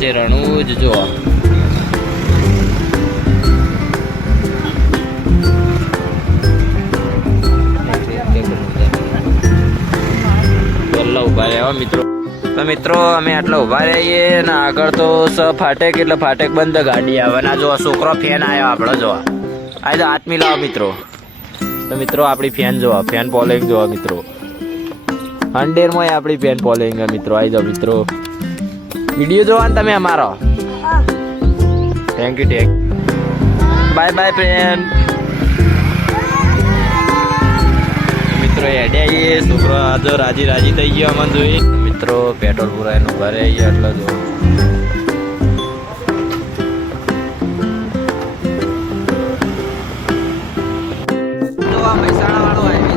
છે રણુજ જો ઉભા રહ્યા મિત્રો. તો મિત્રો અમે આટલા ઉભા રહીએ ને આગળ તો ફાટેક એટલે ફાટેક બંધ ગાડી આવે ને જો છોકરો ફેન આવ્યો આપણો જોવા આ તો હાથ મિલાવો મિત્રો. તો મિત્રો આપણી ફેન જોવા ફેન ફોલોઈંગ જોવા મિત્રો 100 માં આપણી ફેન ફોલોઈંગ મિત્રો આવી જાઓ મિત્રો વિડીયો જોવા તમે અમારો. Thank you bye bye friend મિત્રો. હેડે આવીએ છોકરો આજો રાજી રાજી થઈ ગયો અમને જોઈ મિત્રો. પેટ્રોલ પુરાઈને ઉભા રહીએ એટલે જો મહેસાણા વાળો હાઈવે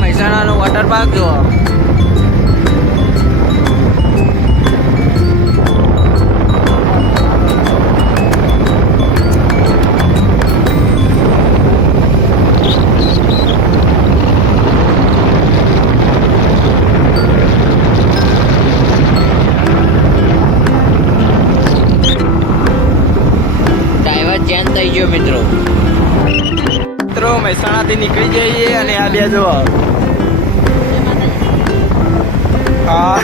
મહેસાણાનો વોટર પાર્ક જો ડ્રાઈવર ચેન્જ થઈ ગયો મિત્રો. મહેસાણાથી નીકળી જઈએ અને આ બે જો હા